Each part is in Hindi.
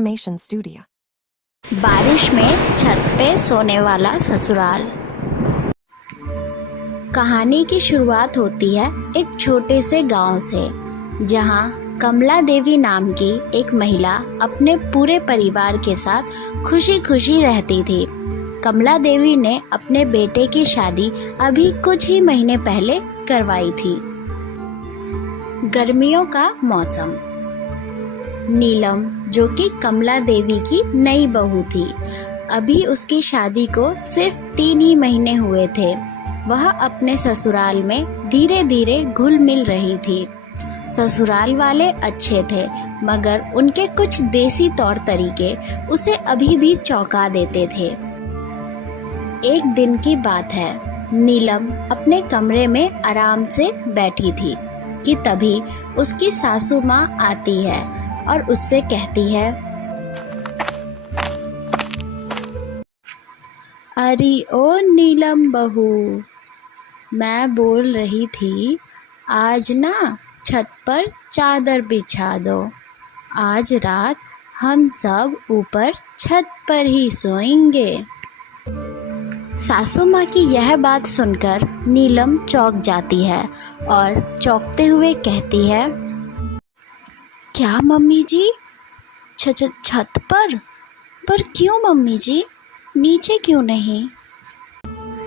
Animation Studio. बारिश में छत पे सोने वाला ससुराल। कहानी की शुरुआत होती है एक छोटे से गांव से, जहां कमला देवी नाम की एक महिला अपने पूरे परिवार के साथ खुशी खुशी रहती थी। कमला देवी ने अपने बेटे की शादी अभी कुछ ही महीने पहले करवाई थी। गर्मियों का मौसम। नीलम, जो कि कमला देवी की नई बहू थी, अभी उसकी शादी को सिर्फ 3 ही महीने हुए थे। वह अपने ससुराल में धीरे धीरे घुल मिल रही थी। ससुराल वाले अच्छे थे, मगर उनके कुछ देसी तौर तरीके उसे अभी भी चौंका देते थे। एक दिन की बात है, नीलम अपने कमरे में आराम से बैठी थी कि तभी उसकी सासू माँ आती है और उससे कहती है, अरे ओ नीलम बहू, मैं बोल रही थी आज ना छत पर चादर बिछा दो। आज रात हम सब ऊपर छत पर ही सोएंगे। सासू माँ की यह बात सुनकर नीलम चौंक जाती है और चौंकते हुए कहती है, क्या मम्मी जी, छत पर क्यों मम्मी जी, नीचे क्यों नहीं?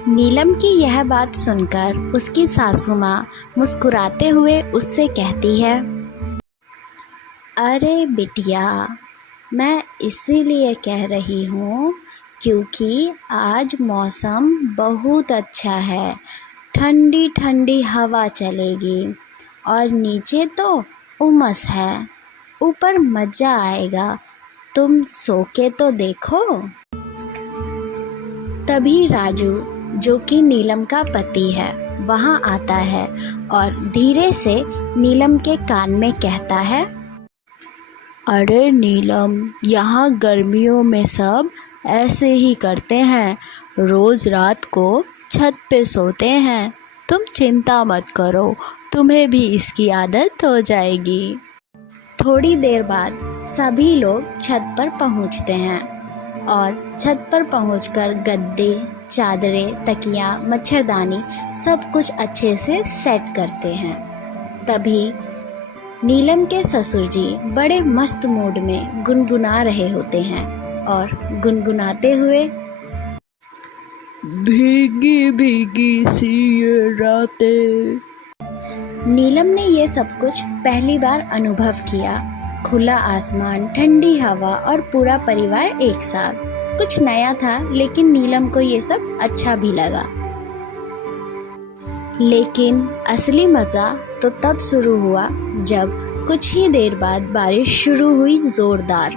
नीलम की यह बात सुनकर उसकी सासू माँ मुस्कुराते हुए उससे कहती है, अरे बिटिया, मैं इसीलिए कह रही हूँ क्योंकि आज मौसम बहुत अच्छा है। ठंडी ठंडी हवा चलेगी और नीचे तो उमस है, ऊपर मज़ा आएगा। तुम सो के तो देखो। तभी राजू, जो कि नीलम का पति है, वहाँ आता है और धीरे से नीलम के कान में कहता है, अरे नीलम, यहाँ गर्मियों में सब ऐसे ही करते हैं, रोज़ रात को छत पे सोते हैं। तुम चिंता मत करो, तुम्हें भी इसकी आदत हो जाएगी। थोड़ी देर बाद सभी लोग छत पर पहुँचते हैं और छत पर पहुंचकर गद्दे, चादरें, तकिया, मच्छरदानी सब कुछ अच्छे से सेट करते हैं। तभी नीलम के ससुर जी बड़े मस्त मूड में गुनगुना रहे होते हैं और गुनगुनाते हुए, भीगी भीगी सी ये रातें। नीलम ने ये सब कुछ पहली बार अनुभव किया। खुला आसमान, ठंडी हवा और पूरा परिवार एक साथ। कुछ नया था, लेकिन नीलम को ये सब अच्छा भी लगा। लेकिन असली मज़ा तो तब शुरू हुआ जब कुछ ही देर बाद बारिश शुरू हुई जोरदार।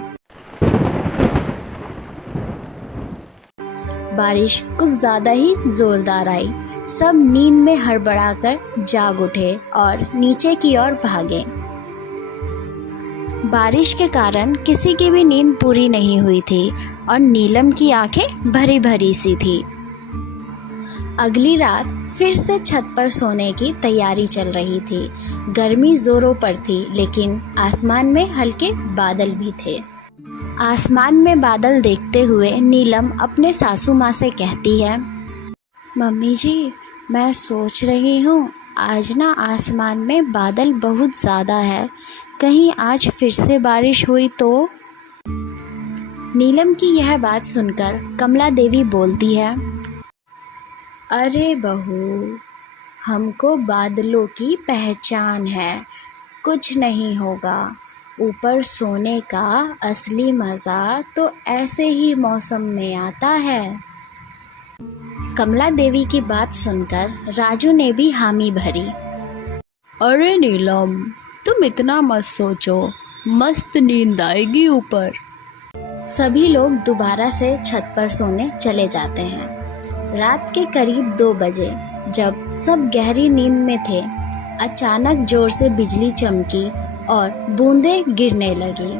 बारिश कुछ ज़्यादा ही जोरदार आई। सब नींद में हड़बड़ाकर जाग उठे और नीचे की ओर भागे। बारिश के कारण किसी की भी नींद पूरी नहीं हुई थी और नीलम की आंखें भरी भरी सी थी। अगली रात फिर से छत पर सोने की तैयारी चल रही थी। गर्मी जोरों पर थी, लेकिन आसमान में हल्के बादल भी थे। आसमान में बादल देखते हुए नीलम अपने सासू माँ से कहती है, मम्मी जी, मैं सोच रही हूँ आज ना आसमान में बादल बहुत ज़्यादा है, कहीं आज फिर से बारिश हुई तो? नीलम की यह बात सुनकर कमला देवी बोलती है, अरे बहू, हमको बादलों की पहचान है, कुछ नहीं होगा। ऊपर सोने का असली मज़ा तो ऐसे ही मौसम में आता है। कमला देवी की बात सुनकर राजू ने भी हामी भरी। अरे नीलम, तुम इतना मत सोचो, मस्त नींद आएगी ऊपर। सभी लोग दोबारा से छत पर सोने चले जाते हैं। रात के करीब 2 बजे, जब सब गहरी नींद में थे, अचानक जोर से बिजली चमकी और बूंदें गिरने लगी।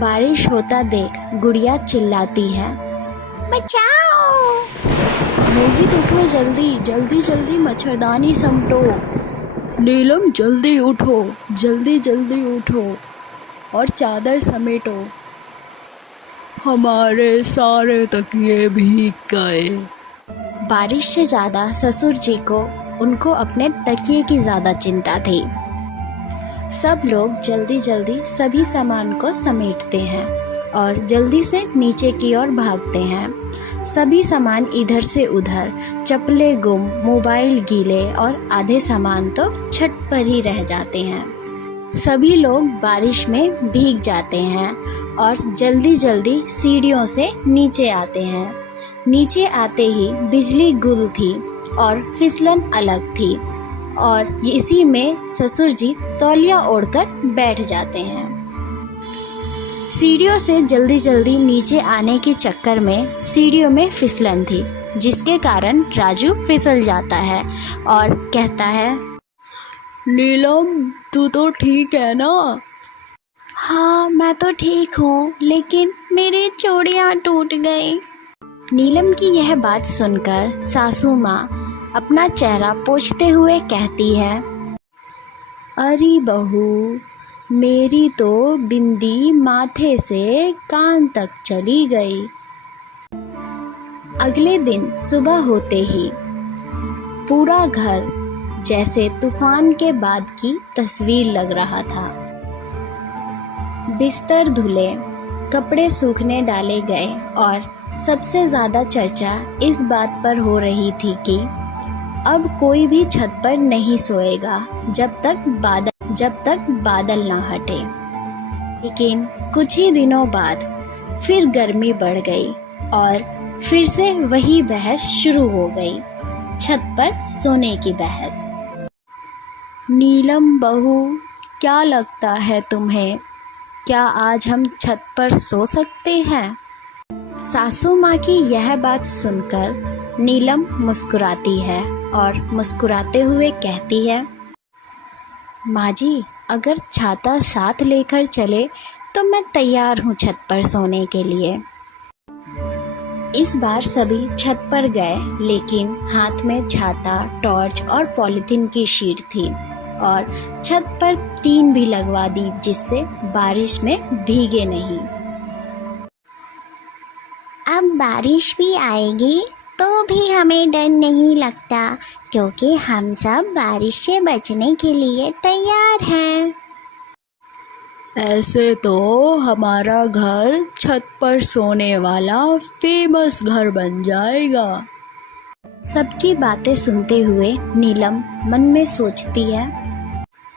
बारिश होता देख गुड़िया चिल्लाती है, बचाओ। मोहित उठो जल्दी, जल्दी जल्दी मच्छरदानी समेटो। नीलम जल्दी उठो, जल्दी जल्दी उठो और चादर समेटो। हमारे सारे तकिए भीग गए। बारिश से ज़्यादा ससुर जी को उनको अपने तकिए की ज़्यादा चिंता थी। सब लोग जल्दी जल्दी सभी सामान को समेटते हैं और जल्दी से नीचे की ओर भागते हैं। सभी सामान इधर से उधर, चप्पलें गुम, मोबाइल गीले और आधे सामान तो छत पर ही रह जाते हैं। सभी लोग बारिश में भीग जाते हैं और जल्दी जल्दी सीढ़ियों से नीचे आते हैं। नीचे आते ही बिजली गुल थी और फिसलन अलग थी और इसी में ससुर जी तौलिया ओढ़कर बैठ जाते हैं। सीढ़ियों से जल्दी जल्दी नीचे आने के चक्कर में सीढ़ियों में फिसलन थी, जिसके कारण राजू फिसल जाता है और कहता है, नीलम तू तो ठीक है ना? हाँ मैं तो ठीक हूँ, लेकिन मेरी चूड़ियाँ टूट गई। नीलम की यह बात सुनकर सासू माँ अपना चेहरा पोंछते हुए कहती है, अरे बहू, मेरी तो बिंदी माथे से कान तक चली गई। अगले दिन सुबह होते ही पूरा घर जैसे तूफान के बाद की तस्वीर लग रहा था। बिस्तर धुले, कपड़े सूखने डाले गए और सबसे ज़्यादा चर्चा इस बात पर हो रही थी कि अब कोई भी छत पर नहीं सोएगा जब तक बादल ना हटे। लेकिन कुछ ही दिनों बाद फिर गर्मी बढ़ गई और फिर से वही बहस शुरू हो गई, छत पर सोने की बहस। नीलम बहू, क्या लगता है तुम्हें, क्या आज हम छत पर सो सकते हैं? सासू माँ की यह बात सुनकर नीलम मुस्कुराती है और मुस्कुराते हुए कहती है, माँ जी, अगर छाता साथ लेकर चले तो मैं तैयार हूँ छत पर सोने के लिए। इस बार सभी छत पर गए, लेकिन हाथ में छाता, टॉर्च और पॉलीथीन की शीट थी और छत पर टीन भी लगवा दी, जिससे बारिश में भीगे नहीं। अब बारिश भी आएगी तो भी हमें डर नहीं लगता, क्योंकि हम सब बारिश से बचने के लिए तैयार हैं। ऐसे तो हमारा घर छत पर सोने वाला फेमस घर बन जाएगा। सबकी बातें सुनते हुए नीलम मन में सोचती है,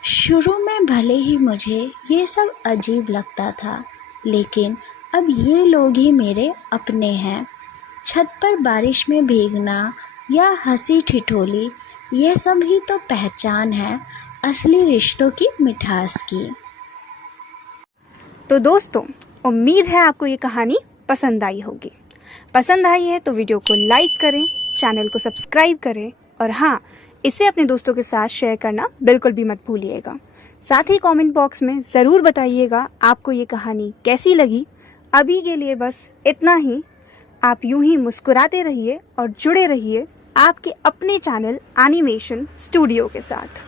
शुरू में भले ही मुझे ये सब अजीब लगता था, लेकिन अब ये लोग ही मेरे अपने हैं। छत पर बारिश में भीगना या हंसी ठिठोली, ये सब ही तो पहचान है असली रिश्तों की मिठास की। तो दोस्तों, उम्मीद है आपको ये कहानी पसंद आई होगी। पसंद आई है तो वीडियो को लाइक करें, चैनल को सब्सक्राइब करें और हाँ, इसे अपने दोस्तों के साथ शेयर करना बिल्कुल भी मत भूलिएगा। साथ ही कमेंट बॉक्स में ज़रूर बताइएगा आपको ये कहानी कैसी लगी। अभी के लिए बस इतना ही। आप यूं ही मुस्कुराते रहिए और जुड़े रहिए आपके अपने चैनल एनिमेशन स्टूडियो के साथ।